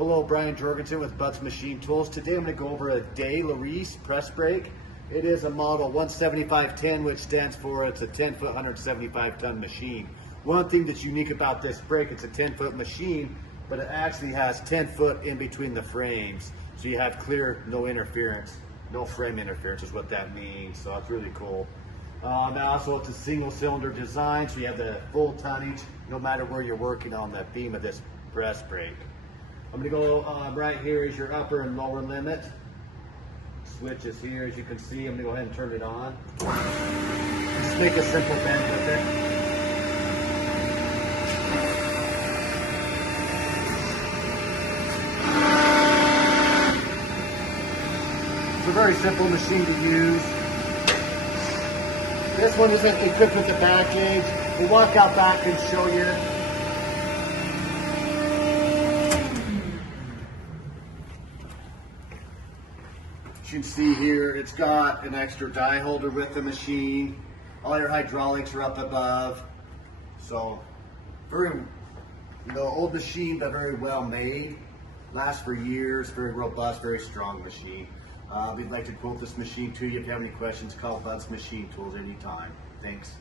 Hello, Brian Jorgensen with Butts Machine Tools. Today I'm going to go over a Day Laurice press brake. It is a model 17510, which stands for it's a 10-foot, 175-ton machine. One thing that's unique about this brake, it's a 10-foot machine, but it actually has 10 foot in between the frames. So you have clear, no interference, no frame interference is what that means. So that's really cool. Now also it's a single cylinder design, so you have the full tonnage no matter where you're working on the beam of this press brake. I'm going to go right here is your upper and lower limit. Switch is here, as you can see. I'm going to go ahead and turn it on. Just make a simple bend with it. It's a very simple machine to use. This one isn't equipped with the back gauge. We'll walk out back and show you. As you can see here, it's got an extra die holder with the machine. All your hydraulics are up above. So, very, old machine, but very well made. Lasts for years, very robust, very strong machine. We'd like to quote this machine to you. If you have any questions, call Butts Machine Tools anytime. Thanks.